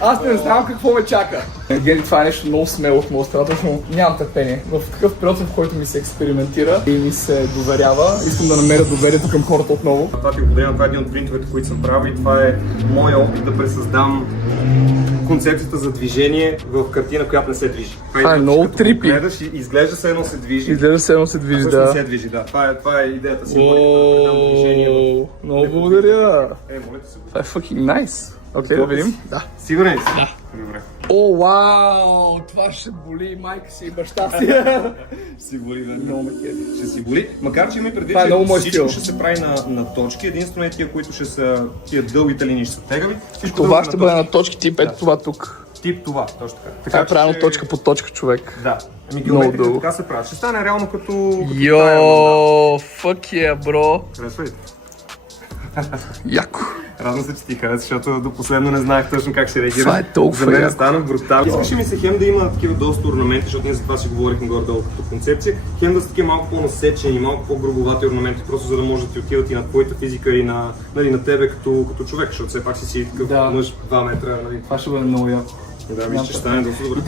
Аз не знам какво ме чака. Гери, това е нещо много смело от моя страна, защото нямам търпение. В такъв период, в който ми се експериментира и ми се доверява, искам да намеря доверието към хората отново. Това ти го подарявам, това е един от принтовете, които съм правил и това е моя опит да пресъздам концепцията за движение в картина, която не се движи. Това е много трипи. Гледаш и изглежда се едно се движи. Изглежда се едно се движи, да. Не се да. движи, да. Това е идеята си. Движение. Много благодаря. Молете се. Това е fucking nice. Окей, да видим. Да. Сигурен ли си? Да. Добре. О, вау! Това ще боли майка си и баща си. Ще си боли, да. Много ме кефи. Ще си боли. Макар че ми преди, Това е много че мой всичко стил. ще се прави на точки. Единствено е тия, които ще са тия дългите линии, ще са тегави. Всичко Това друго ще бъде на точки тип, ето това тук. Тип това, точно така. Това е че правилно ще- точка по точка, човек. Да. Ами геометрията дълго. така се прави. Ще стане реално като Йо, fuck yeah, бро. Харесва ли? Яко. Радвам се, че ти хареса, защото до последно не знаех точно как ще реагира. Това е толкова За мен яко. стана брутално. Искаше ми се хем да има такива доста орнаменти, защото ние за това си говорихме горе-долу като концепция. Хем да са такива малко по-насечени, малко по-грубовати орнаменти, просто за да може да ти отиват и на твоята физика и на тебе като човек, защото все пак си такъв Да. мъж 2 метра. Нали. Това ще бъде много яко. Да, мисля, че ще стане доста добре.